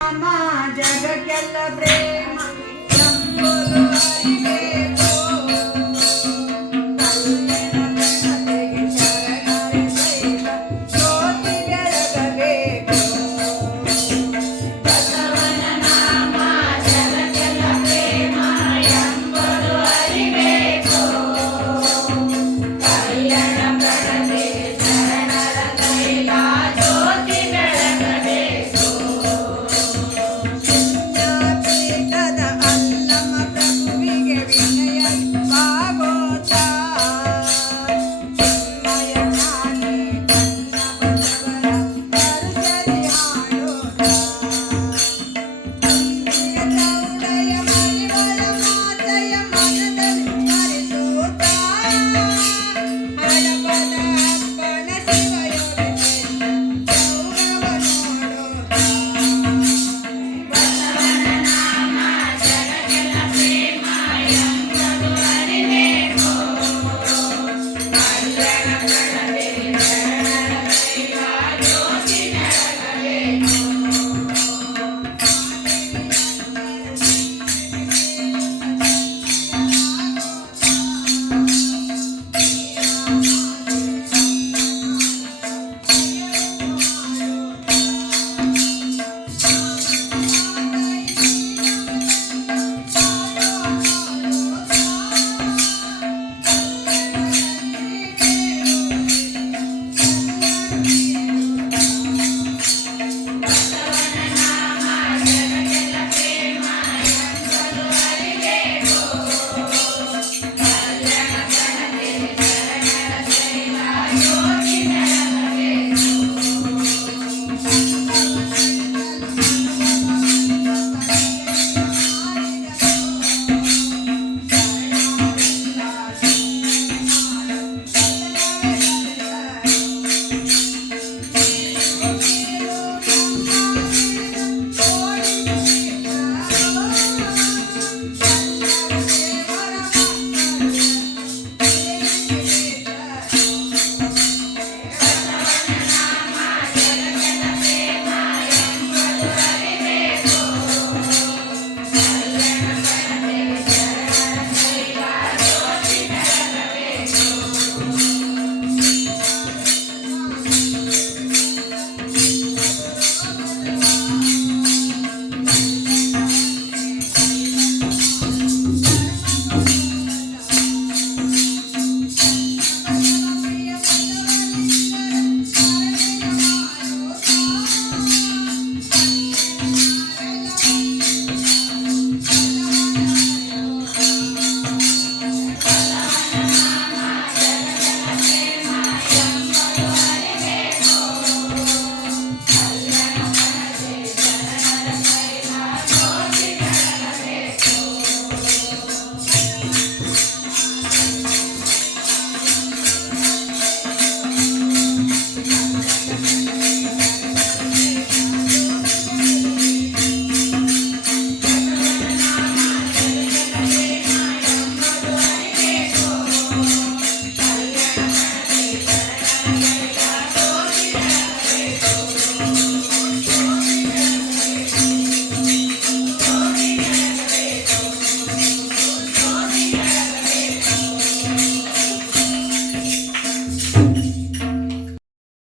Rama ಜಗಕ್ಕೆಲ್ಲ